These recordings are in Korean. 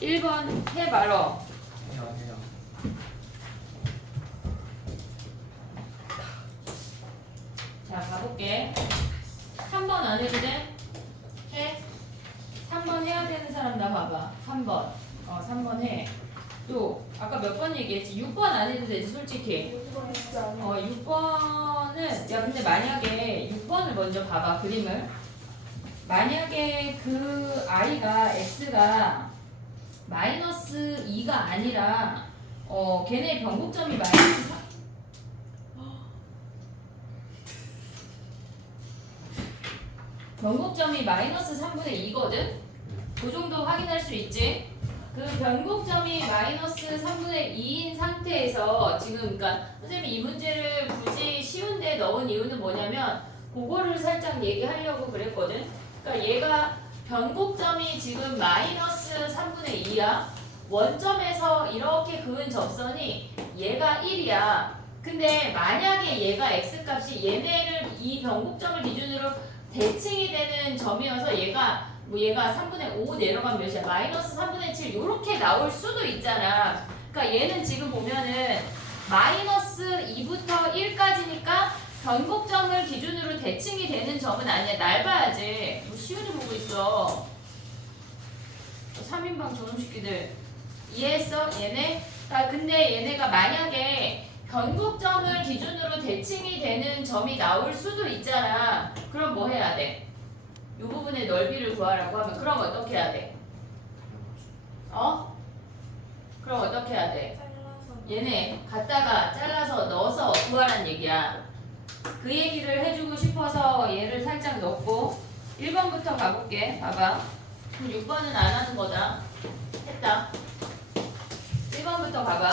1번 해봐라. 해요. 자, 가볼게. 3번 안 해도 돼? 해? 3번 해야 되는 사람 나 봐봐. 3번. 3번 해. 또 아까 몇 번 얘기했지? 6번 안 해도 되지, 솔직히. 6번은 야, 근데 만약에 6번을 먼저 봐봐, 그림을. 만약에 그 아이가 x가 마이너스 2가 아니라 걔네 변곡점이 마이너스 3. 변곡점이 마이너스 3분의 2거든? 그 정도 확인할 수 있지? 그 변곡점이 마이너스 3분의 2인 상태에서 지금 그러니까 선생님이 이 문제를 굳이 쉬운데 넣은 이유는 뭐냐면 그거를 살짝 얘기하려고 그랬거든? 그러니까 얘가 변곡점이 지금 마이너스 3분의 2야. 원점에서 이렇게 그은 접선이 얘가 1이야. 근데 만약에 얘가 x값이 얘네를 이 변곡점을 기준으로 대칭이 되는 점이어서 얘가 3분의 5 내려가면 몇이야? 마이너스 3분의 7 요렇게 나올 수도 있잖아. 그러니까 얘는 지금 보면은 마이너스 2부터 1까지니까 변곡점을 기준으로 대칭이 되는 점은 아니야. 날 봐야지. 뭐 시윤이 보고 있어. 3인방 저놈새끼들 이해했어? 얘네? 근데 얘네가 만약에 변곡점을 기준으로 대칭이 되는 점이 나올 수도 있잖아. 그럼 뭐 해야 돼? 이 부분의 넓이를 구하라고 하면 그럼 어떻게 해야 돼? 그럼 어떻게 해야 돼? 얘네 갖다가 잘라서 넣어서 구하란 얘기야. 그 얘기를 해주고 싶어서 얘를 살짝 넣고 1번부터 가볼게. 봐봐. 그럼 6번은 안 하는 거다. 했다. 1번부터 봐봐.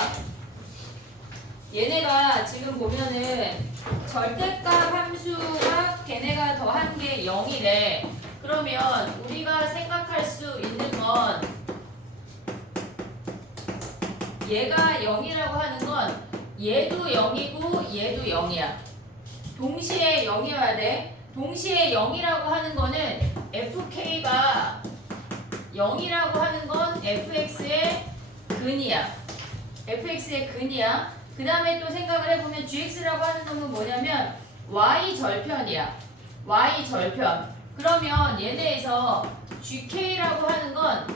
얘네가 지금 보면은 절대값 함수가 걔네가 더한 게 0이래. 그러면 우리가 생각할 수 있는 건 얘가 0이라고 하는 건 얘도 0이고 얘도 0이야. 동시에 0이어야 돼. 동시에 0이라고 하는 거는 fk가 0이라고 하는 건 fx의 근이야. fx의 근이야. 그 다음에 또 생각을 해보면 gx라고 하는 놈은 뭐냐면 y 절편이야. y 절편. 그러면 얘네에서 gk라고 하는 건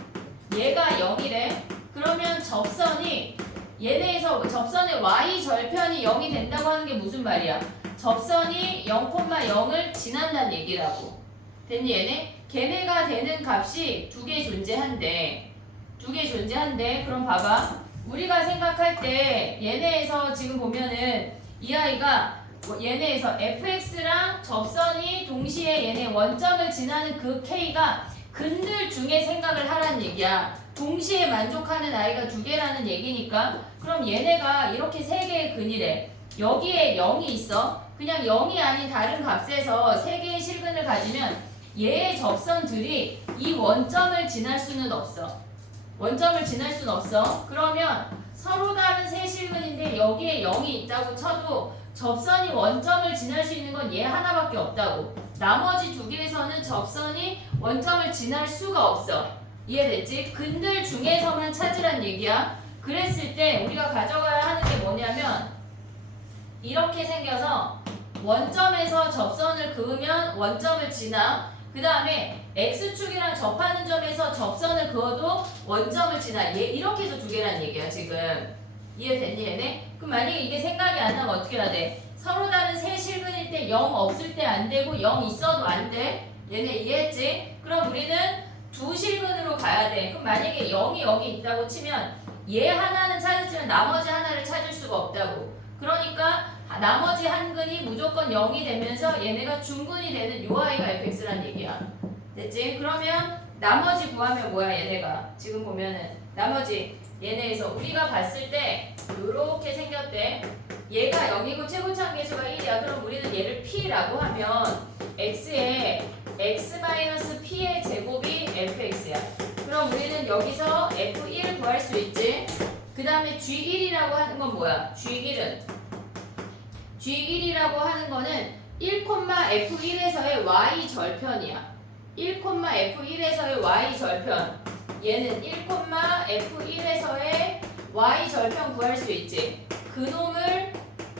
얘가 0이래. 그러면 접선이 얘네에서 접선의 y 절편이 0이 된다고 하는 게 무슨 말이야? 접선이 0,0을 지난다는 얘기라고. 됐니 얘네? 걔네가 되는 값이 두 개 존재한대. 두 개 존재한대. 그럼 봐봐. 우리가 생각할 때 얘네에서 지금 보면은 이 아이가 얘네에서 fx랑 접선이 동시에 얘네 원점을 지나는 그 k가 근들 중에 생각을 하라는 얘기야. 동시에 만족하는 아이가 두 개라는 얘기니까 그럼 얘네가 이렇게 세 개의 근이래. 여기에 0이 있어. 그냥 0이 아닌 다른 값에서 세 개의 실근을 가지면 얘의 접선들이 이 원점을 지날 수는 없어. 원점을 지날 수는 없어. 그러면 서로 다른 세 실근인데 여기에 0이 있다고 쳐도 접선이 원점을 지날 수 있는 건 얘 하나밖에 없다고. 나머지 두 개에서는 접선이 원점을 지날 수가 없어. 이해됐지? 근들 중에서만 찾으란 얘기야. 그랬을 때 우리가 가져가야 하는 게 뭐냐면 이렇게 생겨서 원점에서 접선을 그으면 원점을 지나. 그 다음에 x축이랑 접하는 점에서 접선을 그어도 원점을 지나. 얘 이렇게 해서 두 개란 얘기야 지금. 이해됐니 얘네? 그럼 만약에 이게 생각이 안 나면 어떻게 해야 돼? 서로 다른 세 실근일 때 0 없을 때 안 되고 0 있어도 안 돼. 얘네 이해했지? 그럼 우리는 두 실근으로 가야 돼. 그럼 만약에 0이 여기 있다고 치면 얘 하나는 찾았지만 나머지 하나를 찾을 수가 없다고. 그러니까 나머지 한 근이 무조건 0이 되면서 얘네가 중근이 되는 요 아이가 fx란 얘기야. 됐지? 그러면 나머지 구하면 뭐야 얘네가. 지금 보면은 나머지 얘네에서 우리가 봤을 때 요렇게 생겼대. 얘가 0이고 최고차함계수가 1이야. 그럼 우리는 얘를 p라고 하면 x에 x-p의 제곱이 fx야. 그럼 우리는 여기서 f1 구할 수 있지. 그 다음에 g1이라고 하는 건 뭐야? g1이라고 하는 거는 1,f1에서의 y 절편이야. 1,f1에서의 y 절편. 얘는 1,f1에서의 y 절편 구할 수 있지. 그놈을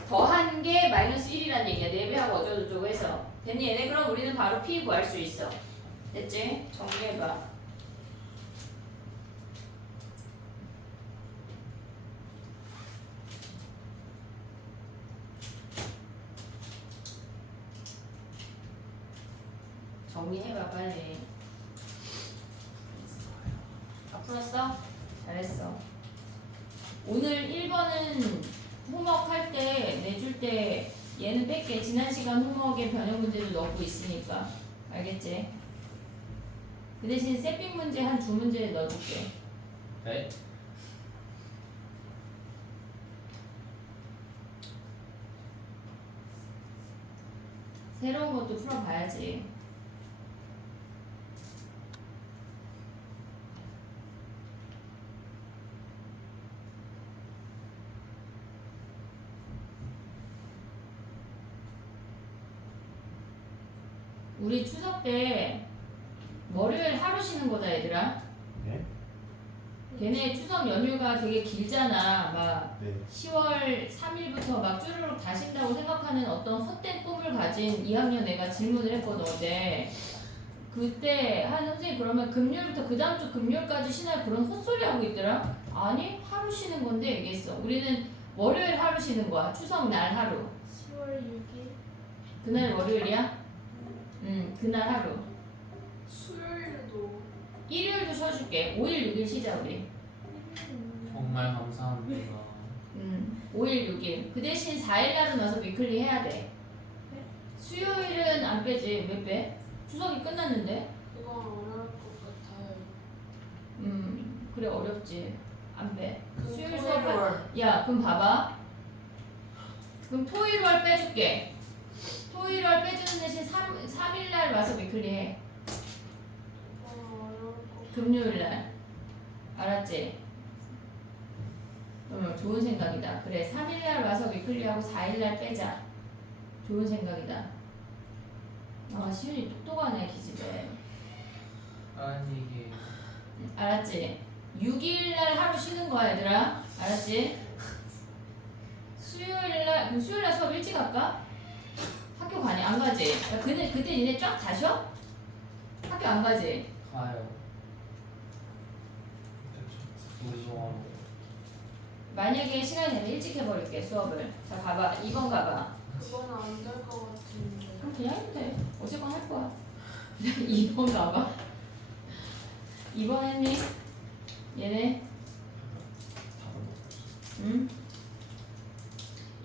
더한 게 마이너스 1이란 얘기야. 4배하고 어쩌고저쩌고 해서. 됐니 얘네? 그럼 우리는 바로 p 구할 수 있어. 됐지? 정리해봐. 정리해봐 빨리. 다 풀었어? 잘했어. 오늘 1번은 홈워크 할 때 내줄 때 얘는 뺄게. 지난 시간 홈워크에 변형 문제도 넣고 있으니까. 알겠지? 그 대신 세핑 문제 한 2문제 넣어줄게. 네? 새로운 것도 풀어봐야지. 우리 추석 때 월요일 하루 쉬는 거다 얘들아. 네? 걔네 추석 연휴가 되게 길잖아. 막 네. 10월 3일부터 막 쭈르륵 다 쉰다고 생각하는 어떤 헛된 꿈을 가진 2학년 애가 질문을 했거든 어제. 그때 한 선생님 그러면 금요일부터 그 다음 주 금요일까지 쉬나요? 그런 헛소리 하고 있더라. 아니 하루 쉬는 건데 얘기했어. 우리는 월요일 하루 쉬는 거야. 추석 날 하루. 10월 6일 그날 월요일이야? 그날 하루. 수요일도 일요일도 쉬어줄게. 5일 6일 쉬자 우리. 정말 감사합니다. 5일 6일. 그 대신 4일 날은 와서 위클리 해야 돼. 수요일은 안 빼지. 왜 빼? 추석이 끝났는데. 그건 어려울 것 같아요. 그래 어렵지. 안 빼. 수요일 토요일 수업 월. 야 그럼 봐봐. 그럼 토일 월 빼줄게. 토일 월 빼주는 대신 3일 날 와서 위클리 해. 그건 어려울 것 같아요. 금요일 날. 알았지? 좋은 생각이다. 그래 3일 날 와서 위클리하고 4일 날 빼자. 좋은 생각이다. 아 시윤이 똑똑하네 기집애. 아니 이게 알았지? 6일 날 하루 쉬는 거야 얘들아. 알았지? 수요일 날 그럼 수요일 날 수업 일찍 갈까? 학교 가니? 안 가지? 야, 그때 니네 쫙 다 쉬어? 학교 안 가지? 가요. 무서워. 만약에 시간이 되면 일찍 해버릴게 수업을. 자 가봐 2번 가봐. 그건 안 될 것 같은데. 그럼 그냥 해도 돼. 어쨌건 할 거야. 2번 가봐. 2번 했니? 얘네? 응?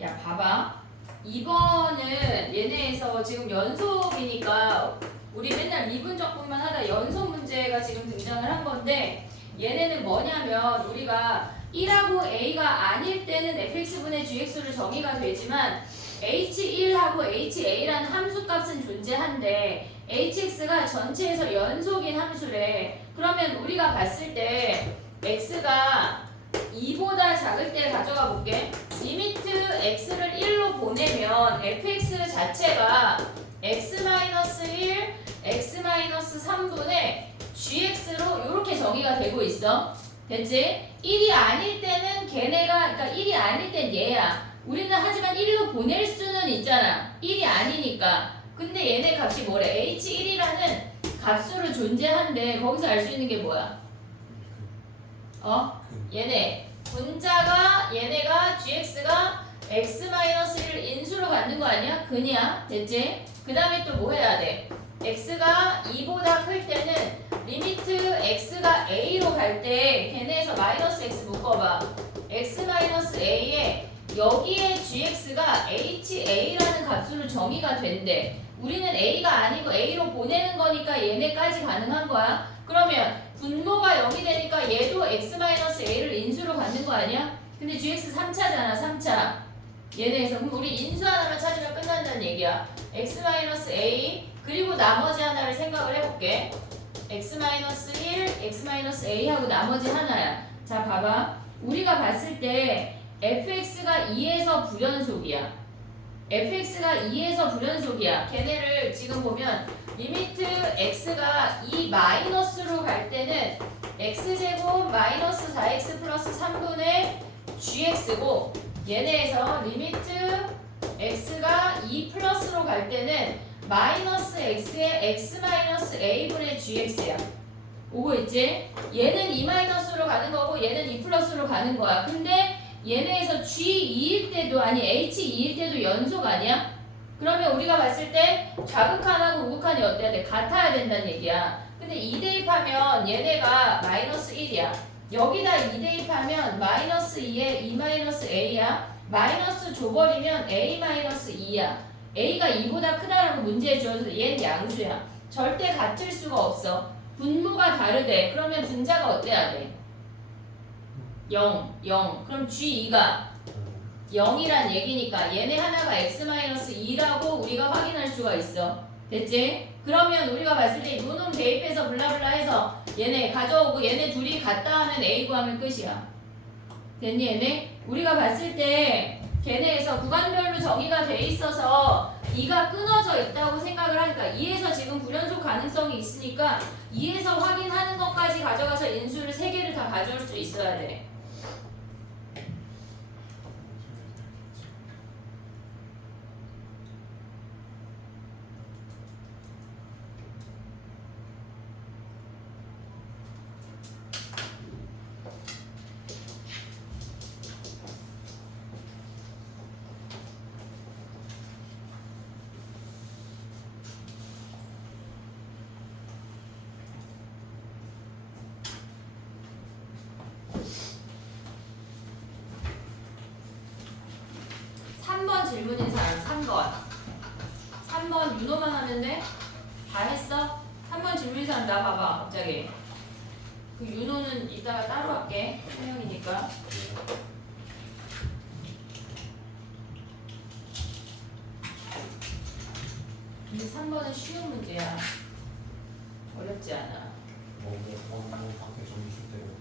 야 봐봐. 2번은 얘네에서 지금 연속이니까 우리 맨날 미분적분만 하다 연속 문제가 지금 등장을 한 건데 얘네는 뭐냐면 우리가 1하고 a가 아닐 때는 fx분의 gx로 정의가 되지만 h1하고 ha라는 함수값은 존재한데 hx가 전체에서 연속인 함수래. 그러면 우리가 봤을 때 x가 2보다 작을 때 가져가 볼게. 리미트 x를 1로 보내면 fx 자체가 x-1, x-3분의 gx로 이렇게 정의가 되고 있어. 됐지? 1이 아닐 때는 걔네가 그러니까 1이 아닐 땐 얘야. 우리는 하지만 1로 보낼 수는 있잖아. 1이 아니니까. 근데 얘네 값이 뭐래? h1이라는 값수로 존재한데 거기서 알 수 있는 게 뭐야? 얘네 분자가 얘네가 gx가 x-1을 인수로 갖는 거 아니야? 근이야. 됐지? 그 다음에 또 뭐 해야 돼? x가 2보다 클 때는 리미트 x가 a로 갈 때 걔네에서 마이너스 x 묶어봐. x-a에 여기에 gx가 ha라는 값으로 정의가 된대. 우리는 a가 아니고 a로 보내는 거니까 얘네까지 가능한 거야. 그러면 분모가 0이 되니까 얘도 x-a를 인수로 갖는 거 아니야? 근데 gx 3차잖아 3차. 얘네에서 그럼 우리 인수 하나만 찾으면 끝난다는 얘기야. x-a 그리고 나머지 하나를 생각을 해볼게. x-1, x-a 하고 나머지 하나야. 자 봐봐. 우리가 봤을 때 fx가 2에서 불연속이야. fx가 2에서 불연속이야. 걔네를 지금 보면 리미트 x가 2 마이너스로 갈 때는 x제곱 마이너스 4x 플러스 3분의 gx고 얘네에서 리미트 x가 2 플러스로 갈 때는 마이너스 x에 x 마이너스 a분의 gx야. 오고 있지? 얘는 2 마이너스로 가는 거고 얘는 2 플러스로 가는 거야. 근데 얘네에서 g2일 때도 아니 h2일 때도 연속 아니야? 그러면 우리가 봤을 때 좌극한하고 우극한이 어때야 돼? 같아야 된다는 얘기야. 근데 2 대입하면 얘네가 마이너스 1이야. 여기다 2 대입하면 마이너스 2에 2 마이너스 a야. 마이너스 줘버리면 a 마이너스 2야. a가 2보다 크다라고 문제에 주어서 얘는 양수야. 절대 같을 수가 없어. 분모가 다르대. 그러면 분자가 어때야 돼? 0, 0. 그럼 G2가 0이란 얘기니까 얘네 하나가 x-2라고 우리가 확인할 수가 있어. 됐지? 그러면 우리가 봤을 때 요놈 대입해서 블라블라 해서 얘네 가져오고 얘네 둘이 같다 하면 A 구하면 끝이야. 됐니 얘네? 우리가 봤을 때 걔네에서 구간별로 정의가 돼 있어서 2가 끊어져 있다고 생각을 하니까 2에서 지금 불연속 가능성이 있으니까 2에서 확인하는 것까지 가져가서 인수를 3개를 다 가져올 수 있어야 돼. 질문인 사람 3번 윤호만 하면 돼? 다 했어? 3번 질문인 사람 나 봐봐 갑자기. 그 윤호는 이따가 따로 할게. 설명이니까. 근데 3번은 쉬운 문제야. 어렵지 않아. 너무 밖에 좀 있을 때가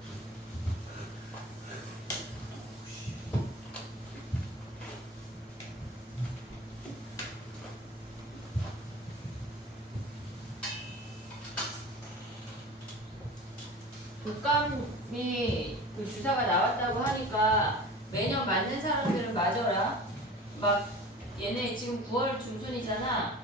독감이 그 주사가 나왔다고 하니까 매년 맞는 사람들은 맞아라. 막 얘네 지금 9월 중순이잖아.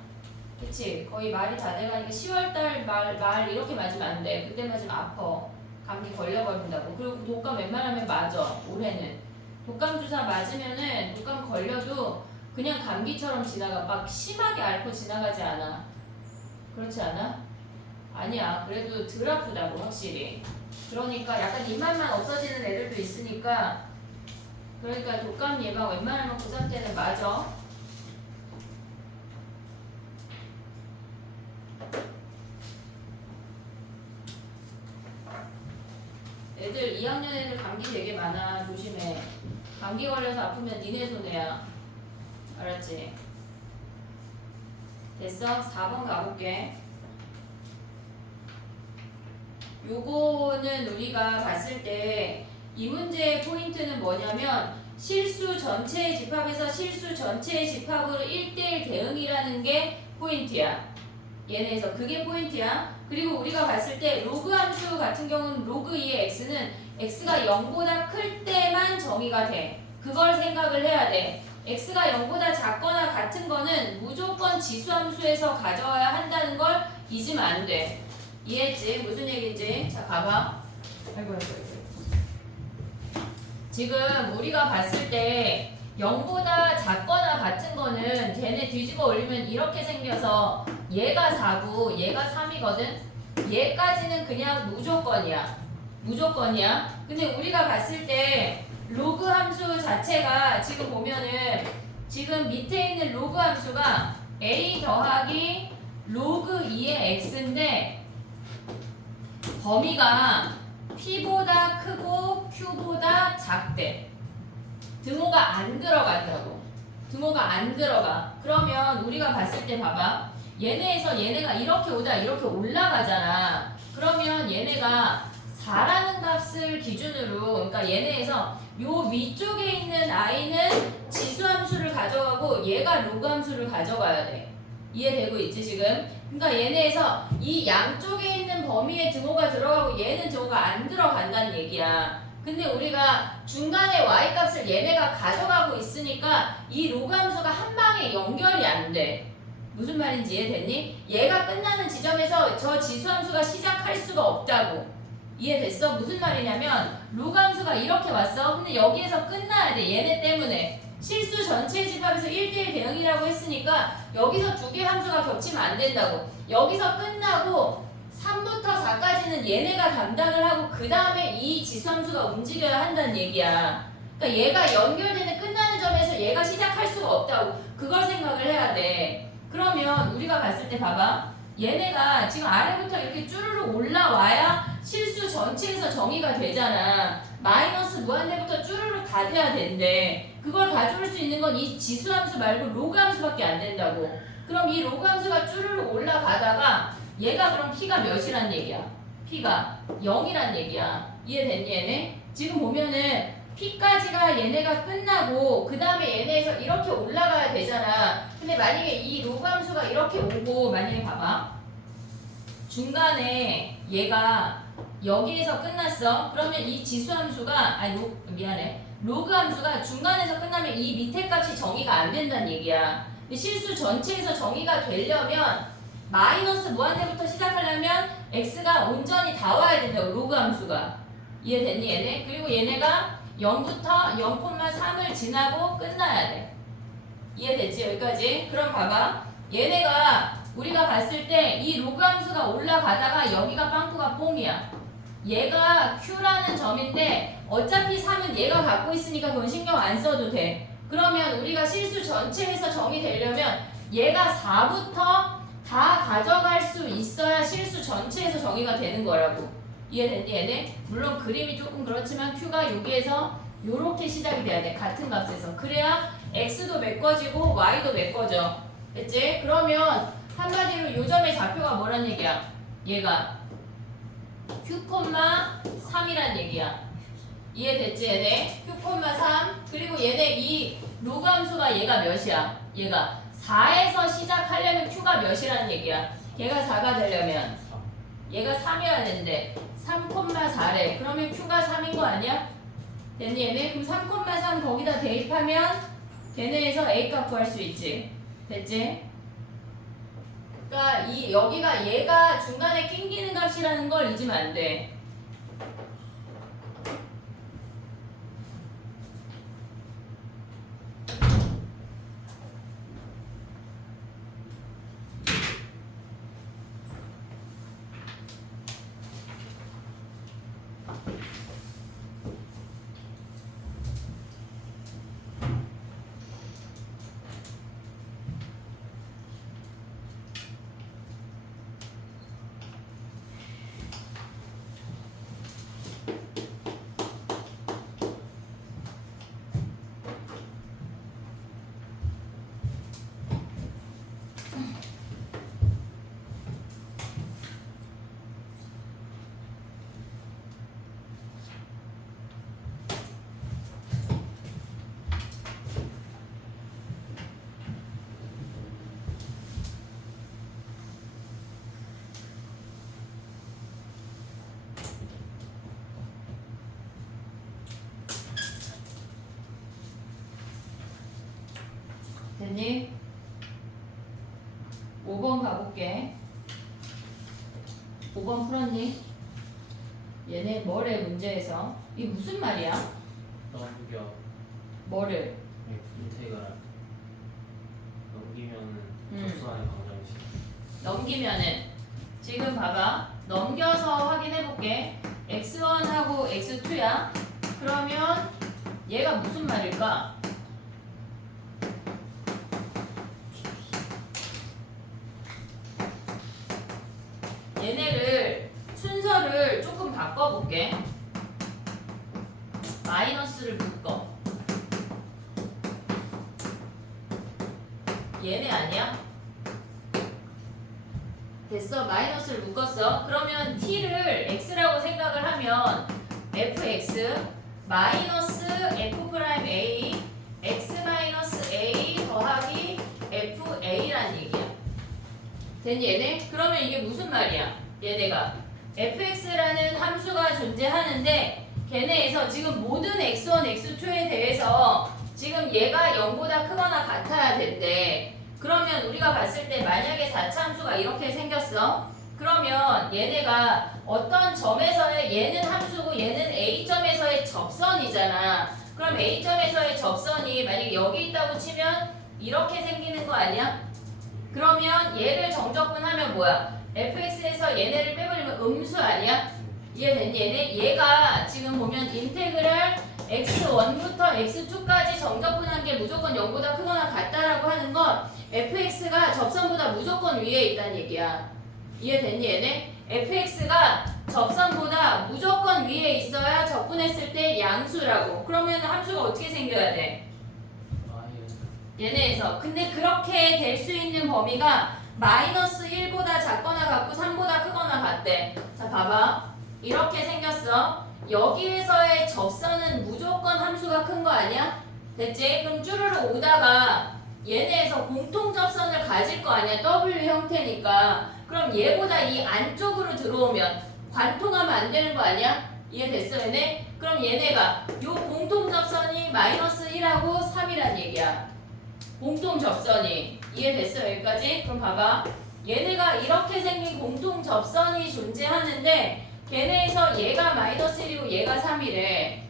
그치? 거의 말이 다 돼가니까 10월달 말 이렇게 맞으면 안 돼. 그때 맞으면 아파. 감기 걸려버린다고. 그리고 독감 웬만하면 맞아. 올해는 독감 주사 맞으면은 독감 걸려도 그냥 감기처럼 지나가. 막 심하게 앓고 지나가지 않아. 그렇지 않아? 아니야. 그래도 덜 아프다고 확실히. 그러니까 약간 이만만 없어지는 애들도 있으니까 그러니까 독감 예방 웬만하면 고3 때는 맞아. 애들 2학년 애들 감기 되게 많아. 조심해. 감기 걸려서 아프면 니네 손해야. 알았지? 됐어? 4번 가볼게. 요거는 우리가 봤을 때 이 문제의 포인트는 뭐냐면 실수 전체의 집합에서 실수 전체의 집합으로 1대1 대응이라는 게 포인트야. 얘네에서 그게 포인트야. 그리고 우리가 봤을 때 로그 함수 같은 경우는 로그 2의 x는 x가 0보다 클 때만 정의가 돼. 그걸 생각을 해야 돼. x가 0보다 작거나 같은 거는 무조건 지수함수에서 가져와야 한다는 걸 잊으면 안 돼. 이해했지? 무슨 얘기인지. 자, 가봐. 아이고. 지금 우리가 봤을 때 0보다 작거나 같은 거는 걔네 뒤집어 올리면 이렇게 생겨서 얘가 4고 얘가 3이거든? 얘까지는 그냥 무조건이야. 무조건이야. 근데 우리가 봤을 때 로그 함수 자체가 지금 보면은 지금 밑에 있는 로그 함수가 a 더하기 로그 2의 x인데 범위가 P보다 크고 Q보다 작대. 등호가 안 들어가더라고. 등호가 안 들어가. 그러면 우리가 봤을 때 봐봐. 얘네에서 얘네가 이렇게 오다 이렇게 올라가잖아. 그러면 얘네가 4라는 값을 기준으로 그러니까 얘네에서 요 위쪽에 있는 i는 지수함수를 가져가고 얘가 로그함수를 가져가야 돼. 이해되고 있지 지금? 그러니까 얘네에서 이 양쪽에 있는 범위에 등호가 들어가고 얘는 등호가 안 들어간다는 얘기야. 근데 우리가 중간에 y값을 얘네가 가져가고 있으니까 이 로그 함수가 한 방에 연결이 안 돼. 무슨 말인지 이해됐니? 얘가 끝나는 지점에서 저 지수함수가 시작할 수가 없다고. 이해됐어? 무슨 말이냐면 로그 함수가 이렇게 왔어. 근데 여기에서 끝나야 돼. 얘네 때문에. 실수 전체의 집합에서 1대1 대응이라고 했으니까 여기서 두 개의 함수가 겹치면 안 된다고. 여기서 끝나고 3부터 4까지는 얘네가 담당을 하고 그 다음에 이 지수함수가 움직여야 한다는 얘기야. 그러니까 얘가 연결되는 끝나는 점에서 얘가 시작할 수가 없다고. 그걸 생각을 해야 돼. 그러면 우리가 봤을 때 봐봐. 얘네가 지금 아래부터 이렇게 쭈르륵 올라와야 실수 전체에서 정의가 되잖아. 마이너스 무한대부터 쭈르륵 다 돼야 된대. 그걸 가져올 수 있는 건 이 지수함수 말고 로그 함수밖에 안 된다고. 그럼 이 로그 함수가 쭈르륵 올라가다가 얘가 그럼 p가 몇이란 얘기야? p가 0이란 얘기야. 이해됐니 얘네? 지금 보면은 p까지가 얘네가 끝나고 그 다음에 얘네에서 이렇게 올라가야 되잖아. 근데 만약에 이 로그 함수가 이렇게 오고 만약에 봐봐. 중간에 얘가 여기에서 끝났어. 그러면 이 지수함수가 미안해. 로그 함수가 중간에서 끝나면 이 밑에 값이 정의가 안 된다는 얘기야. 근데 실수 전체에서 정의가 되려면 마이너스 무한대부터 시작하려면 x가 온전히 다 와야 된다고. 로그 함수가. 이해됐니 얘네? 그리고 얘네가 0부터 0,3을 지나고 끝나야 돼. 이해됐지? 여기까지? 그럼 봐봐. 얘네가 우리가 봤을 때 이 로그 함수가 올라가다가 여기가 빵꾸가 뽕이야. 얘가 q라는 점인데 어차피 3은 얘가 갖고 있으니까 그건 신경 안 써도 돼. 그러면 우리가 실수 전체에서 정의되려면 얘가 4부터 다 가져갈 수 있어야 실수 전체에서 정의가 되는 거라고. 이해됐니 얘네? 물론 그림이 조금 그렇지만 q가 여기에서 요렇게 시작이 돼야 돼. 같은 값에서. 그래야 x도 메꿔지고 y도 메꿔져. 됐지? 그러면 한마디로 요 점의 좌표가 뭐란 얘기야? 얘가 q,3이란 얘기야. 이해됐지 얘네? q,3 그리고 얘네 이 로그 함수가 얘가 몇이야? 얘가 4에서 시작하려면 q가 몇이란 얘기야? 얘가 4가 되려면 얘가 3이어야 되는데 3,4래. 그러면 q가 3인 거 아니야? 됐니 얘네? 그럼 3,3 거기다 대입하면 걔네에서 a 값 구할 수 있지. 됐지? 그러니까 여기가 얘가 중간에 낑기는 값이라는 걸 잊으면 안 돼. 됐니? 5번 가볼게. 5번 풀었니? 얘네 뭐래 문제에서? 이게 무슨 말이야? 넘겨. 뭐를? 인테그랄. 넘기면은 음. 접수하는 방정식. 넘기면은 지금 봐봐. 넘겨서 확인해볼게. x1하고 x2야. 그러면 얘가 무슨 말일까? 얘네를 순서를 조금 바꿔볼게. 마이너스를 묶어. 얘네 아니야? 됐어. 마이너스를 묶었어. 그러면 t를 x라고 생각을 하면 fx 마이너스 f 프라임 a x 마이너스 a 더하기 fa란 얘기야. 된 얘네? 그러면 이게 무슨 말이야? 얘네가 fx라는 함수가 존재하는데 걔네에서 지금 모든 x1, x2에 대해서 지금 얘가 0보다 크거나 같아야 된대. 그러면 우리가 봤을 때 만약에 4차 함수가 이렇게 생겼어. 그러면 얘네가 어떤 점에서의 얘는 함수고 얘는 A점에서의 접선이잖아. 그럼 A점에서의 접선이 만약에 여기 있다고 치면 이렇게 생기는 거 아니야? 그러면 얘를 정적분하면 뭐야? fx에서 얘네를 빼버리면 음수 아니야? 이해됐니? 얘가 지금 보면 인테그랄 x1부터 x2까지 정적분한 게 무조건 0보다 크거나 같다라고 하는 건 fx가 접선보다 무조건 위에 있다는 얘기야. 이해됐니? 얘네? fx가 접선보다 무조건 위에 있어야 적분했을 때 양수라고. 그러면 함수가 어떻게 생겨야 돼? 얘네에서. 근데 그렇게 될 수 있는 범위가 마이너스 1보다 작거나 같고 3보다 크거나 같대. 자, 봐봐. 이렇게 생겼어. 여기에서의 접선은 무조건 함수가 큰 거 아니야? 됐지? 그럼 쭈르르 오다가 얘네에서 공통 접선을 가질 거 아니야? W 형태니까. 그럼 얘보다 이 안쪽으로 들어오면 관통하면 안 되는 거 아니야? 이해됐어, 얘네? 그럼 얘네가 요 공통 접선이 마이너스 1하고 3이란 얘기야. 공통 접선이. 이해됐어, 여기까지? 그럼 봐봐. 얘네가 이렇게 생긴 공통 접선이 존재하는데 걔네에서 얘가 마이너스 1이고 얘가 3이래.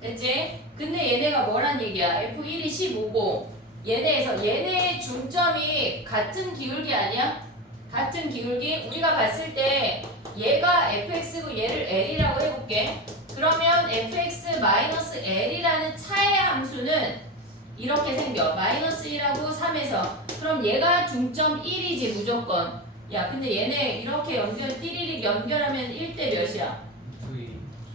됐지? 근데 얘네가 뭐란 얘기야? F1이 15고 얘네에서 얘네의 중점이 같은 기울기 아니야? 같은 기울기? 우리가 봤을 때 얘가 fx고 얘를 l이라고 해볼게. 그러면 fx-l이라는 차의 함수는 이렇게 생겨. 마이너스 1하고 3에서. 그럼 얘가 중점 1이지 무조건. 야 근데 얘네 이렇게 띠리릭 연결하면 1대 몇이야?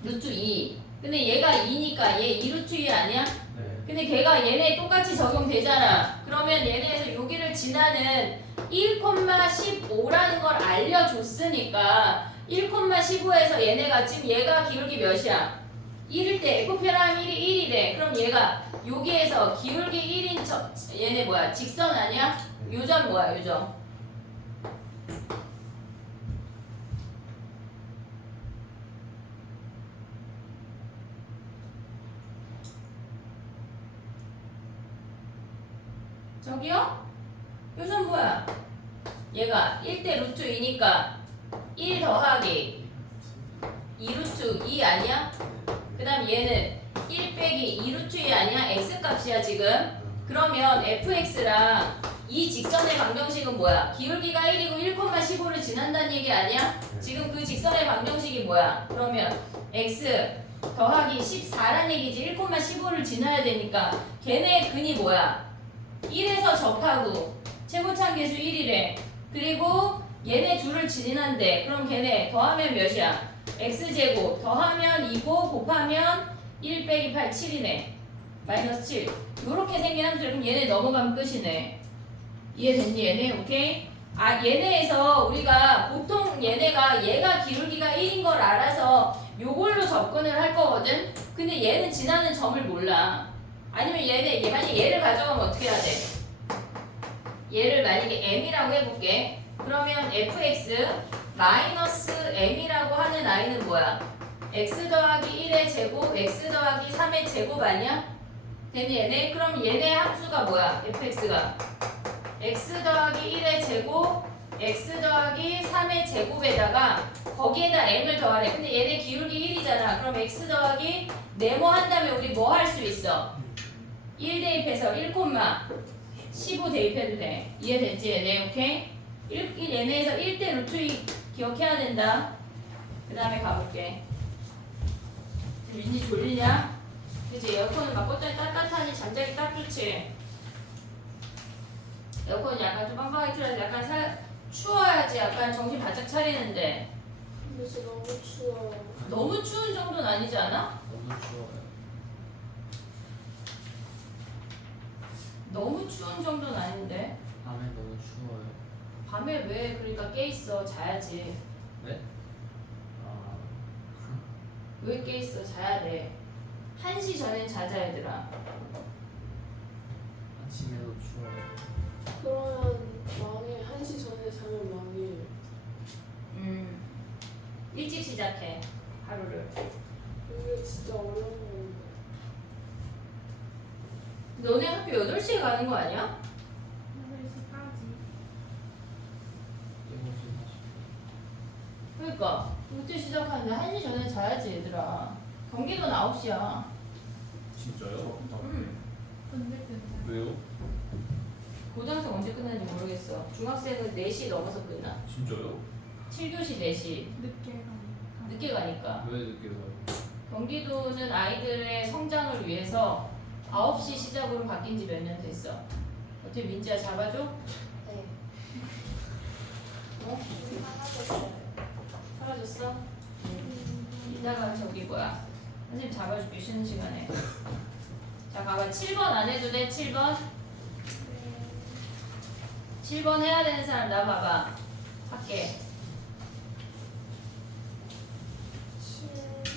루트 2. 근데 얘가 2니까 얘 2루트 2 아니야? 네. 근데 걔가 얘네 똑같이 적용되잖아. 그러면 얘네에서 여기를 지나는 1,15라는 걸 알려줬으니까 1,15에서 얘네가 지금 얘가 기울기 몇이야? 1일 때 F표랑 1이 1이래. 그럼 얘가 여기에서 기울기 1인 얘네 뭐야? 직선 아니야? 요점 뭐야? 요점. 저기요? 요점 뭐야? 얘가 1대 루트 2니까 1 더하기 2루트 2 아니야? 그 다음 얘는 1 빼기 2루트 2 아니야? x값이야 지금. 그러면 fx랑 이 직선의 방정식은 뭐야? 기울기가 1이고 1,15를 지난다는 얘기 아니야? 지금 그 직선의 방정식이 뭐야? 그러면 x 더하기 14란 얘기지. 1,15를 지나야 되니까 걔네의 근이 뭐야? 1에서 접하고 최고차항 계수 1이래. 그리고 얘네 둘을 지난대. 그럼 걔네 더하면 몇이야? x제곱 더하면 2고 곱하면 1 빼기 8 7이네. 마이너스 7. 요렇게 생긴 함수를 그럼 얘네 넘어가면 끝이네. 이해됐니 얘네? 오케이? 아 얘네에서 우리가 보통 얘네가 얘가 기울기가 1인 걸 알아서 요걸로 접근을 할 거거든? 근데 얘는 지나는 점을 몰라. 아니면 얘 만약에 얘를 가져가면 어떻게 해야 돼? 얘를 만약에 m이라고 해볼게. 그러면 fx 마이너스 m이라고 하는 아이는 뭐야? x 더하기 1의 제곱, x 더하기 3의 제곱 아니야? 됐니 얘네? 그럼 얘네 함수가 뭐야? fx가 x 더하기 1의 제곱, x 더하기 3의 제곱에다가 거기에다 m을 더하래. 근데 얘네 기울기 1이잖아. 그럼 x 더하기 네모 한다면 우리 뭐 할 수 있어? 1 대입해서 1,15 대입해도 돼. 이해됐지 얘네? 오케이? 얘네에서 1대 루트 2 기억해야 된다. 그 다음에 가볼게. 왠지 졸리냐? 그치? 에어컨을 막 껐더니 따뜻하니 잠자기 딱 좋지? 에어컨이 약간 좀 빵빵하게 틀어서 약간 추워야지 약간 정신 바짝 차리는데 근데 진짜 너무 추워요. 너무 추운 정도는 아니지 않아? 너무 추워요. 너무 추운 정도는 아닌데 밤에 너무 추워요. 밤에 왜 그러니까 깨있어 자야지. 네? 아, 왜 깨있어 자야 돼. 1시 전엔 자자 얘들아. 아침에도 추워요. 그러면 망해. 1시 전에 자면 망해. 일찍 시작해 하루를. 이게 진짜 어려운 건데. 너네 학교 8시에 가는 거 아니야? 8시까지. 7시 40분. 그러니까 그때 시작하는데 1시 전에 자야지 얘들아. 경기도는 9시야. 진짜요? 언제 끝나? 왜요? 고등학생 언제 끝나는지 모르겠어. 중학생은 4시 넘어서 끝나. 진짜요? 7교시 4시. 늦게 가니까. 늦게 가니까. 왜 늦게 가요? 경기도는 아이들의 성장을 위해서 9시 시작으로 바뀐 지 몇 년 됐어. 어떻게 민지야 잡아줘? 네. 어? 사라졌어요. 사라졌어? 이따가 저기 뭐야 선생님 잡아줄게 쉬는 시간에. 자 봐봐 7번 안 해도 돼? 7번? 7번 해야 되는 사람 나 봐봐 할게.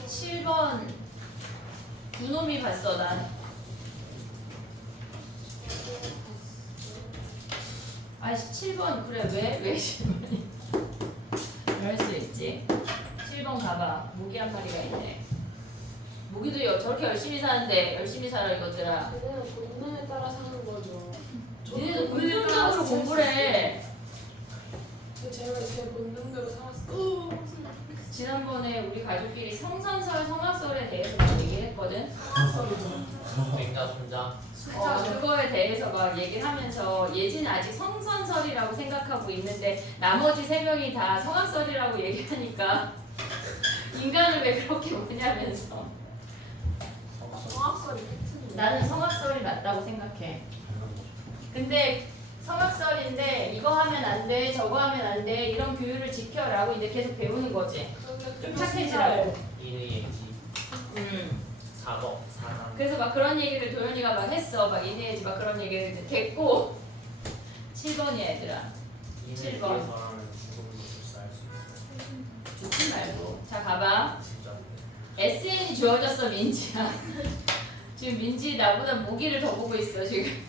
7번 구놈이 봤어 난. 아이씨 7번 그래 왜 7번이 그럴 수 있지. 7번 가봐. 모기 한 마리가 있네. 모기도 저렇게 열심히 사는데 열심히 살아 이것들아. 쟤네는 본능에 따라 사는 거죠. 니네도 본능적으로 공부를 해. 제가 제 본능대로 살았어요. 지난번에 우리 가족끼리 성선설 성악설에 대해서 막 얘기했거든. 냉장 손자. 그거에 대해서 막 얘기를 하면서 예진은 아직 성선설이라고 생각하고 있는데 나머지 3명이 다 성악설이라고 얘기하니까 인간을 왜 그렇게 보냐면서. 성악설이 팩트인데. 나는 성악설이 맞다고 생각해. 근데 성악설인데 이거 하면 안 돼, 저거 하면 안 돼, 이런 규율을 지켜라고 이제 계속 배우는 거지. 좀 착해지라고. 이의 예지. 4번 4번. 그래서 막 그런 얘기를 도현이가 막 했어. 막 이내지 막 그런 얘기를 됐고. 7번이야 얘들아. 이의 7번. 뒤에서라는 죽음을 불사할 수 있어. 죽지 말고. 자 가봐. 진짜인데. SN이 주어졌어 민지야. 지금 민지 나보다 모기를 더 보고 있어 지금.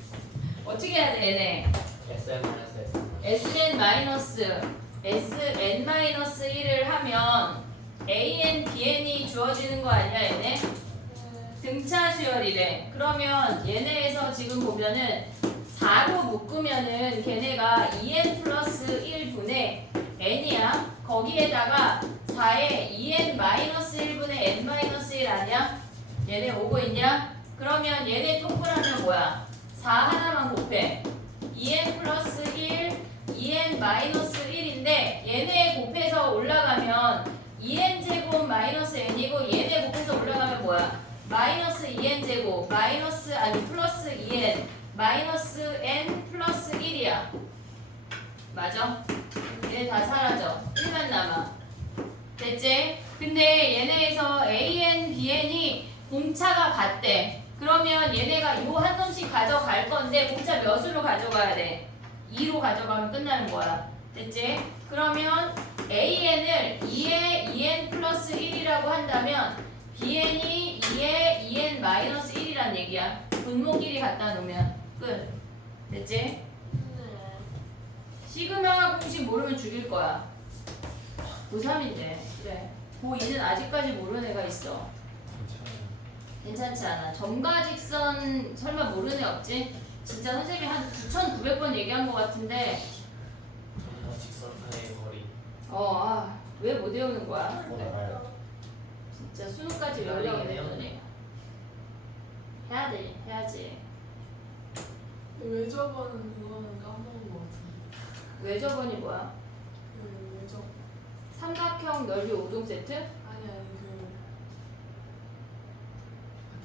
어떻게 해야 돼 얘네? SN-1을 하면 AN, BN이 주어지는 거 아니야 얘네? 등차 수열이래. 그러면 얘네에서 지금 보면은 4로 묶으면은 걔네가 2n 플러스 1분의 n이야. 거기에다가 4에 2n 마이너스 1분의 n 마이너스 1 아니야? 얘네 오고 있냐? 그러면 얘네 통분하면 뭐야? 4 하나만 곱해. 2n 플러스 1, 2n 마이너스 1인데 얘네 곱해서 올라가면 2n 제곱 마이너스 n이고 얘네 곱해서 올라가면 뭐야? 마이너스 2n 제곱 마이너스 아니 플러스 2n 마이너스 n 플러스 1이야. 맞아? 얘네 다 사라져. 1만 남아. 됐지? 근데 얘네에서 AN, BN이 공차가 같대. 그러면 얘네가 요 한 놈씩 가져갈 건데 공차 몇으로 가져가야 돼? 2로 가져가면 끝나는 거야. 됐지? 그러면 AN을 2에 2n 플러스 1이라고 한다면 BN이 2에 2n 마이너스 1이란 얘기야. 분모끼리 갖다 놓으면 끝. 됐지? 네. 시그마 공식 모르면 죽일 거야. 고3인데 그래. 고2는 아직까지 모르는 애가 있어. 괜찮지 않아. 점과 직선 설마 모르는 애 없지? 진짜 선생님이 한 9,900번 얘기한 것 같은데 직선판의 거리. 왜 못 외우는 거야? 알아요. 진짜 수능까지 외우려고 했더니 해야 돼. 해야지. 외접어는 그거는 까먹은 것 같은데. 외접원이 뭐야? 그 외접. 삼각형 넓이 5종 세트? 아니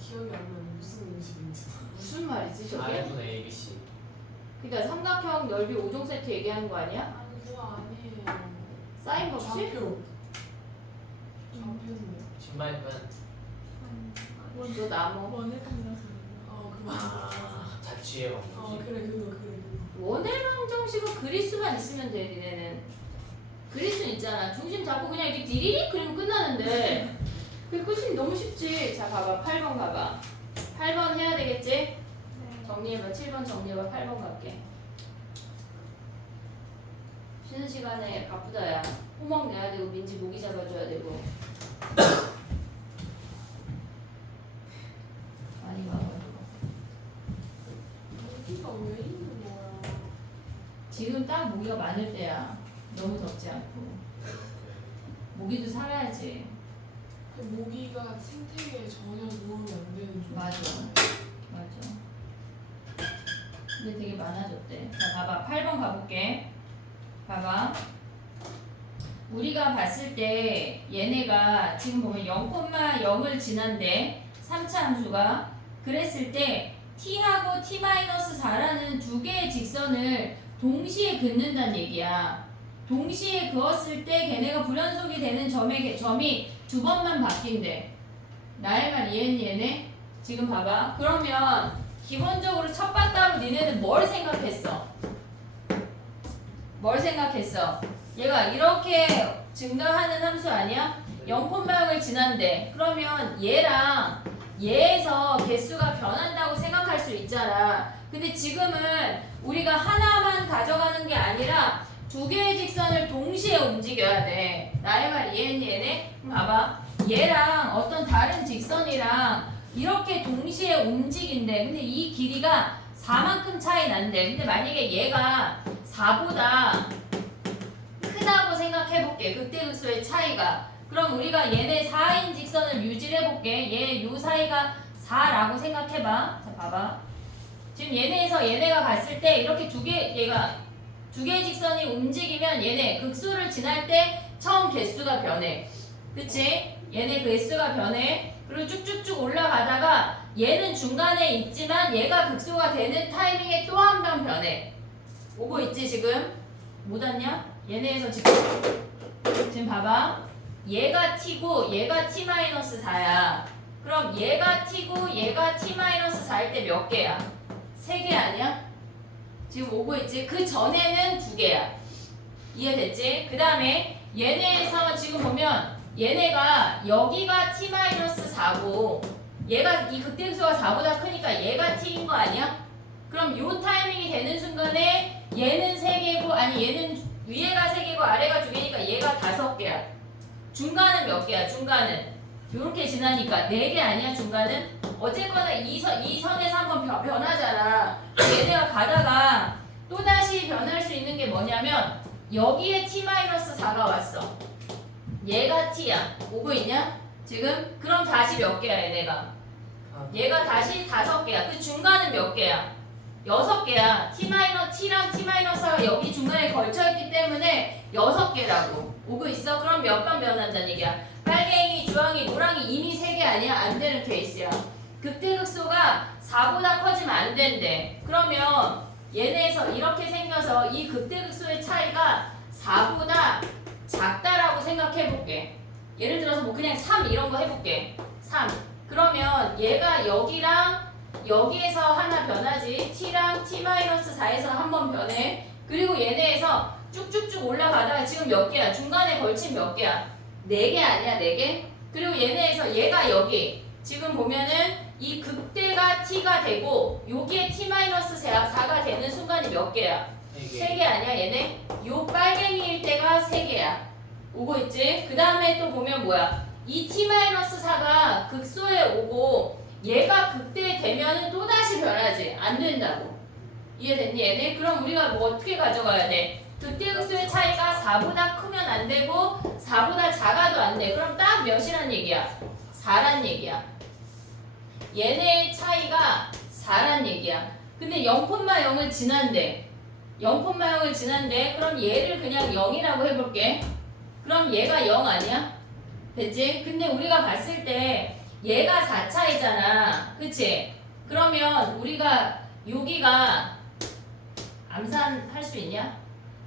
기억이 안 나네. 무슨 음식인지. 무슨 말이지 저게? R분의 ABC. 그러니까 삼각형 넓이 5종 세트 얘기하는 거 아니야? 아니 그거 아니에요. 사인 법칙? 좌표. 좌표인데. 신발끈. 너 나무. 원을 끝나서. 그거. 자취의 왕국이. 그래 그거. 원해방정식은 그리스만 있으면 돼 니네는. 그리스는 있잖아. 중심 잡고 그냥 이렇게 디리릭 그리면 끝나는데 그 끝이 너무 쉽지. 자 봐봐 8번 가봐. 8번 해야 되겠지? 정리해봐. 7번 정리해봐. 8번 갈게. 쉬는 시간에 바쁘다 야. 호박 내야 되고 민지 모기 잡아줘야 되고. 많이 와가지고. 모기가 왜 있는 거야? 지금 딱 모기가 많을 때야. 너무 덥지 않고. 모기도 살아야지. 모기가 생태계에 전혀 도움이 안 되는 종. 맞아. 맞아. 근데 되게 많아졌대. 자, 봐봐. 8번 가볼게. 봐봐. 우리가 봤을 때 얘네가 지금 보면 0,0을 지난데 3차 함수가 그랬을 때 t하고 t-4라는 두 개의 직선을 동시에 긋는다는 얘기야. 동시에 그었을 때 걔네가 불연속이 되는 점이 두 번만 바뀐대. 나의 말 이해했니 얘네? 지금 봐봐. 그러면 기본적으로 첫 바따로 니네는 뭘 생각했어? 뭘 생각했어? 얘가 이렇게 증가하는 함수 아니야? 0,0을 지난대. 그러면 얘랑 얘에서 개수가 변한다고 생각할 수 있잖아. 근데 지금은 우리가 하나만 가져가는 게 아니라 두 개의 직선을 동시에 움직여야 돼. 나의 말 이해했니 얘네? 봐봐. 얘랑 어떤 다른 직선이랑 이렇게 동시에 움직인대. 근데 이 길이가 4만큼 차이 난대. 근데 만약에 얘가 4보다 크다고 생각해볼게. 극대극소의 차이가. 그럼 우리가 얘네 4인 직선을 유지해볼게. 얘 요 사이가 4라고 생각해봐. 자, 봐봐. 지금 얘네에서 얘네가 갔을 때 이렇게 얘가 두 개의 직선이 움직이면 얘네 극소를 지날 때 처음 개수가 변해. 그치? 얘네 개수가 변해. 그리고 쭉쭉쭉 올라가다가 얘는 중간에 있지만 얘가 극소가 되는 타이밍에 또 한 번 변해. 오고 있지 지금? 못 왔냐? 얘네에서 지금 봐봐. 얘가 t고 얘가 t-4야. 그럼 얘가 t고 얘가 t-4일 때 몇 개야? 3개 아니야? 지금 오고 있지? 그 전에는 2개야. 이해됐지? 그 다음에 얘네에서 지금 보면 얘네가 여기가 t-4고 얘가 이 극대극소가 4보다 크니까 얘가 t인 거 아니야? 그럼 요 타이밍이 되는 순간에 얘는 3개고 아니 얘는 위에가 3개고 아래가 2개니까 얘가 5개야. 중간은 몇 개야? 중간은 요렇게 지나니까 4개 아니야? 중간은? 어쨌거나 이 선에서 한번 변하잖아. 얘네가 가다가 또다시 변할 수 있는 게 뭐냐면 여기에 t-4가 왔어. 얘가 t야. 오고 있냐? 지금? 그럼 다시 몇 개야 얘네가? 얘가 다시 5개야. 그 중간은 몇 개야? 6개야. t랑 t-4가 여기 중간에 걸쳐있기 때문에 6개라고. 오고 있어? 그럼 몇 번 변한다는 얘기야? 빨갱이, 주황이, 노랑이 이미 3개 아니야? 안 되는 케이스야. 극대극소가 4보다 커지면 안 된대. 그러면 얘네에서 이렇게 생겨서 이 극대극소의 차이가 4보다 작다라고 생각해볼게. 예를 들어서 뭐 그냥 3 이런 거 해볼게. 3. 그러면 얘가 여기랑 여기에서 하나 변하지. t랑 t-4에서 한 번 변해. 그리고 얘네에서 쭉쭉쭉 올라가다가 지금 몇 개야? 중간에 걸친 몇 개야? 4개 아니야? 4개? 그리고 얘네에서 얘가 여기 지금 보면은 이 극대가 t가 되고 여기에 t-4가 되는 순간이 몇 개야? 3개 아니야 얘네? 요 빨갱이일 때가 3개야. 오고 있지? 그 다음에 또 보면 뭐야? 이 t-4가 극소에 오고 얘가 극대 되면은 또다시 변하지. 안 된다고. 이해됐니 얘네? 그럼 우리가 뭐 어떻게 가져가야 돼? 극대극소의 차이가 4보다 크면 안 되고 4보다 작아도 안 돼. 그럼 딱 몇이란 얘기야? 4란 얘기야. 얘네의 차이가 4란 얘기야. 근데 0,0을 지난대. 0,0을 지난대. 그럼 얘를 그냥 0이라고 해볼게. 그럼 얘가 0 아니야? 됐지? 근데 우리가 봤을 때 얘가 4차이잖아. 그치? 그러면 우리가 여기가 암산할 수 있냐?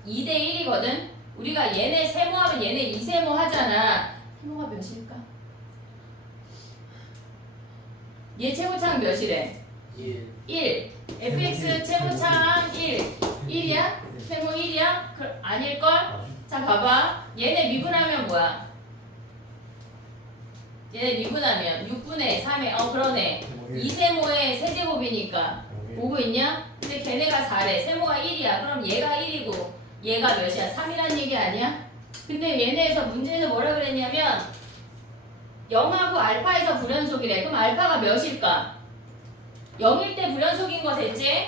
2대 1이거든? 우리가 얘네 세모하면 얘네 2세모 하잖아. 세모가 몇일까? 얘 최고차항 몇이래? 1. fx 최고차항 1. 1이야? 세모 1이야? 아닐걸? 자 봐봐. 얘네 미분하면 뭐야? 얘네 미분하면 6분의 3의 그러네. 2세모의 세제곱이니까. 오고 있냐? 근데 걔네가 4래. 세모가 1이야. 그럼 얘가 1이고 얘가 몇이야? 3이란 얘기 아니야? 근데 얘네에서 문제는 뭐라 그랬냐면 0하고 알파에서 불연속이래. 그럼 알파가 몇일까? 0일 때 불연속인 거 됐지?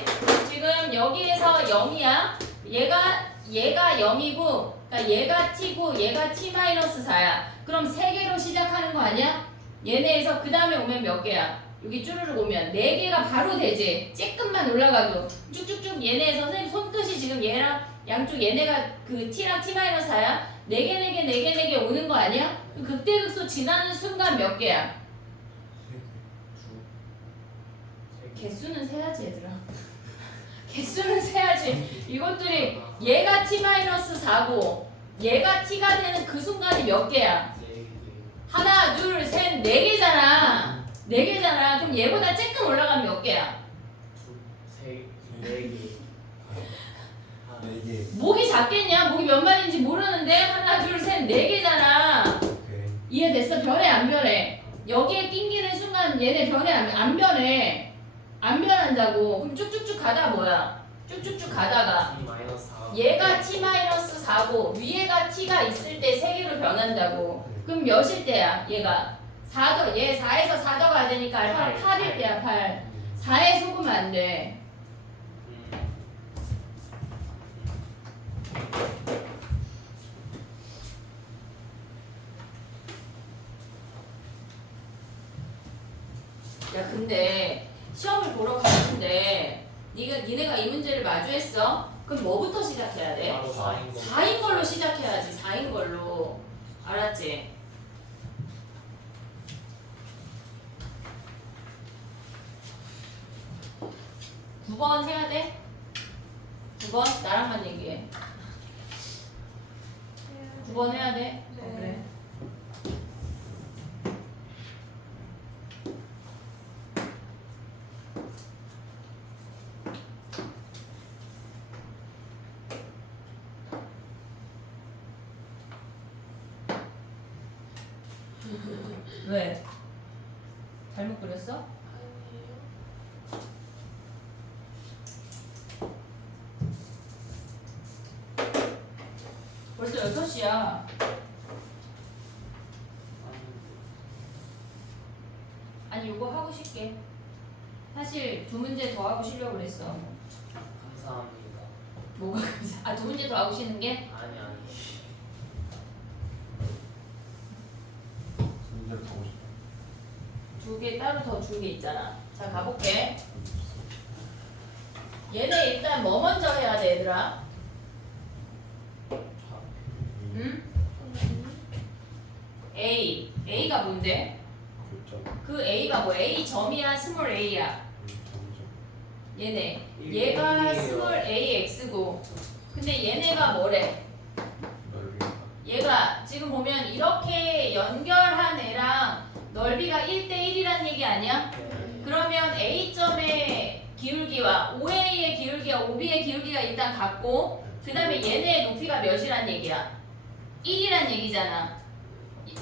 지금 여기에서 0이야. 얘가 0이고 그러니까 얘가 t고 얘가 t-4야. 그럼 3개로 시작하는 거 아니야? 얘네에서 그 다음에 오면 몇 개야? 여기 쭈르륵 오면 4개가 바로 되지. 쬐끔만 올라가도 쭉쭉쭉 얘네에서 선생님 손끝이 지금 얘랑 양쪽 얘네가 그 t랑 t-4야. 4개 오는 거 아니야? 극대극소 지나는 순간 몇 개야? 개수는 세야지 얘들아. 개수는 세야지. 이것들이 얘가 t-4고 얘가 t가 되는 그 순간이 몇 개야? 하나, 둘, 셋, 4개잖아. 4개잖아. 그럼 얘보다 조금 올라가면 몇 개야? 4개. 목이 작겠냐? 목이 몇 마리인지 모르는데 하나, 둘, 셋, 4개잖아. 이해됐어? 변해 안 변해? 여기에 낑기는 순간 얘네 변해 안 변해? 안 변한다고. 그럼 쭉쭉쭉 가다 뭐야? 쭉쭉쭉 가다가 얘가 t-4고 위에가 t가 있을 때 3개로 변한다고. 그럼 몇일 때야? 얘가 4더 얘 4에서 4더 가야 되니까 알파가 8일 때야. 8. 4에 속으면 안 돼. 야 근데 시험을 보러 갔는데 니네가 이 문제를 마주했어? 그럼 뭐부터 시작해야 돼? 바로 4인 거. 4인 걸로 시작해야지. 4인 걸로. 알았지? 두 번 해야 돼? 9번? 나랑만 얘기해. 9번 해야 돼? 네. 그래. 왜? 잘못 그렸어? 아니에요. 벌써 6시야. 아니 이거 하고 싶게. 사실 2문제 더 하고 쉬려고 그랬어. 감사합니다. 뭐가 감사? 아 2문제 더 하고 쉬는 게? 아니. 문제를 가고 싶어. 2개 따로 더 준 게 있잖아. 자 가볼게. 얘네 일단 뭐 먼저 해야 돼 얘들아? 응? A. A가 뭔데? 그 A가 뭐? A 점이야? 스몰 A야? 얘네. 얘가 스몰 AX고 근데 얘네가 뭐래? 얘가 지금 보면 이렇게 연결한 애랑 넓이가 1대1이란 얘기 아니야? 그러면 A점의 기울기와 OA의 기울기와 OB의 기울기가 일단 같고 그 다음에 얘네의 높이가 몇이란 얘기야? 1이란 얘기잖아.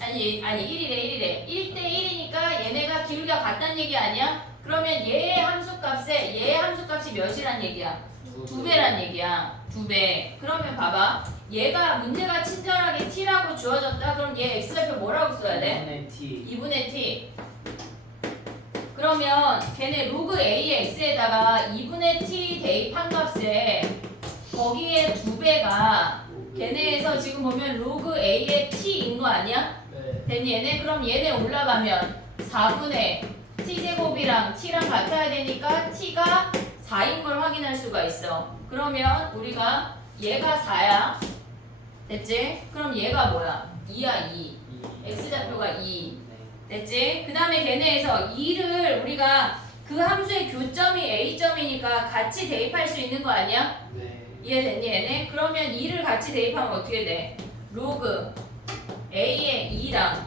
아니 1이래 1대1이니까 얘네가 기울기가 같다는 얘기 아니야? 그러면 얘의 함수값에 얘의 함수값이 몇이란 얘기야? 2배란 얘기야. 2배. 그러면 봐봐. 얘가 문제가 친절하게 t라고 주어졌다. 그럼 얘 x좌표 뭐라고 써야 돼? 2분의 t. 그러면 걔네 로그 a의 x에다가 2분의 t 대입한 값에 거기에 2배가 걔네에서 지금 보면 로그 a의 t인 거 아니야? 네. 됐니 얘네? 그럼 얘네 올라가면 4분의 t제곱이랑 t랑 같아야 되니까 t가 4인 걸 확인할 수가 있어. 그러면 우리가 얘가 4야. 됐지? 그럼 얘가 뭐야? 2야 2. x좌표가 2. 됐지? 그 다음에 걔네에서 2를 우리가 그 함수의 교점이 a점이니까 같이 대입할 수 있는 거 아니야? 네. 이해됐니 얘네? 그러면 2를 같이 대입하면 어떻게 돼? 로그 a의 2랑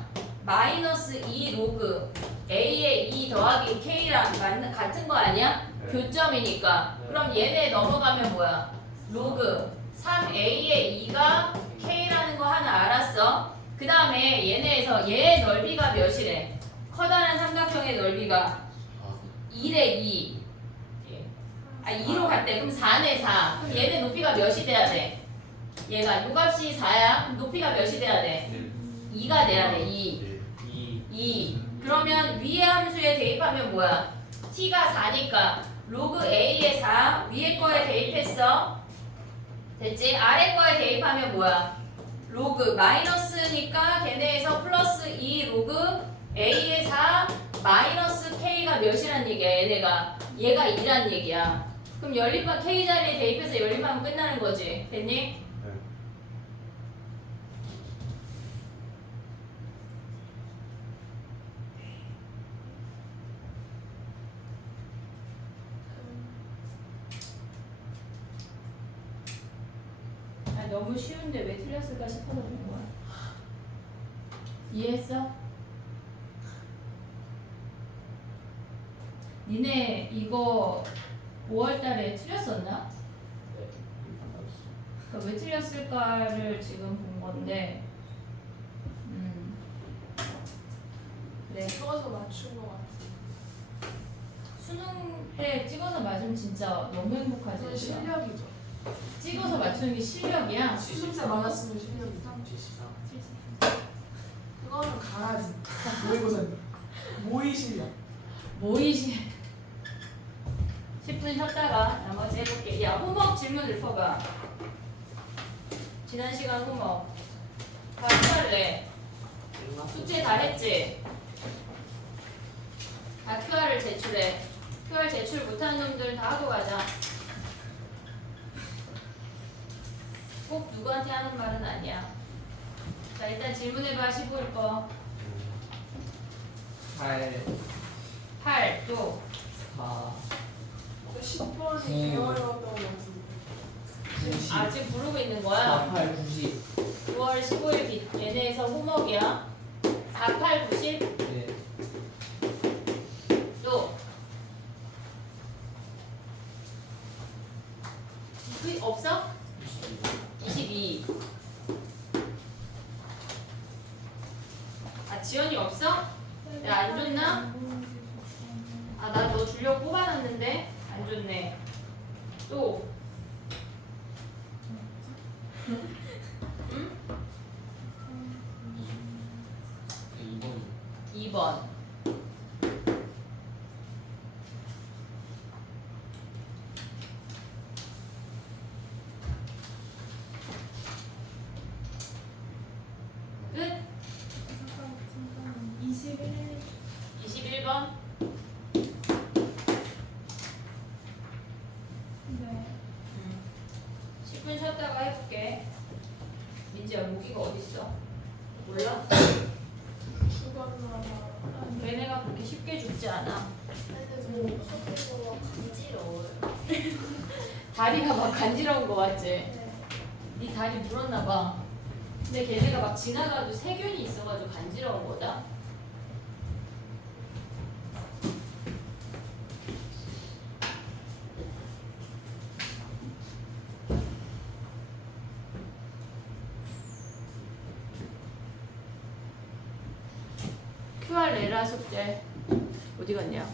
마이너스 2 로그 a의 2 더하기 k랑 같은 거 아니야? 네. 교점이니까. 네. 그럼 얘네 넘어가면 뭐야? 로그 3a의 2가 k라는 거 하나 알았어? 그 다음에 얘네에서 얘의 넓이가 몇이래? 커다란 삼각형의 넓이가 1에 2. 아 2로 갔대. 그럼 4네 4. 그럼 얘네 높이가 몇이 돼야 돼? 얘가 요 값이 4야. 높이가 몇이 돼야 돼? 네. 2가 돼야 돼. 2. 네. 2. 그러면 위의 함수에 대입하면 뭐야? t가 4니까 로그 a의 4 위에 거에 대입했어. 됐지? 아래 거에 대입하면 뭐야? 로그 마이너스니까 걔네에서 플러스 2 로그 a의 4 마이너스 k가 몇이란 얘기야? 얘가 2란 얘기야. 그럼 연립방 k 자리에 대입해서 연립하면 끝나는 거지. 됐니? 네. 아, 너무 쉬운데 왜 틀렸을까 싶어서 그런 거야. 이해했어? 니네 이거 5월달에 틀렸었나? 그러니까 왜 틀렸을까를 지금 본 건데, 그래. 찍어서 맞춘 것 같아. 수능 때 찍어서 맞으면 진짜 너무 행복하지. 그건 진짜. 실력이죠. 찍어서 맞추는 게 실력이야. 수능세 많았으면 실력이죠. 74. 그거는 가라지. 모의고사님. 모의 실력. 모의시 10분 쉬었다가 나머지 해볼게. 야, 홈워크 질문 읊어봐. 지난 시간 홈워크 다 QR래. 숙제 다 했지? 다 QR을 제출해. QR 제출 못하는 놈들은 다 하고 가자. 꼭 누구한테 하는 말은 아니야. 자, 일단 질문해봐. 15일 거. 8, 8, 또 4, 10번이 되게 어려웠던 것 같은데. 90, 아직 부르고 있는 거야. 4, 8, 90. 9월 15일 얘네에서 홈워크야. 4, 8, 90. 네. 또 없어? 22. 아, 지연이 없어? 야, 안 줬나? 아, 나 너 주려고 뽑아놨는데 안 줬네. 또 응? 2번. 2번. 끝? 잠깐 21. 21번. 네. 10분 쉬었다가 해볼게. 민지야, 모기가 어딨어? 몰라? 죽었나 봐. 걔네가 그렇게 쉽게 죽지 않아. 다리가 막 간지러운 거 같지? 네 다리 물었나 봐. 근데 걔네가 막 지나가도 세균이 있어가지고 간지러운 거다. QR 내라 숙제 어디 갔냐?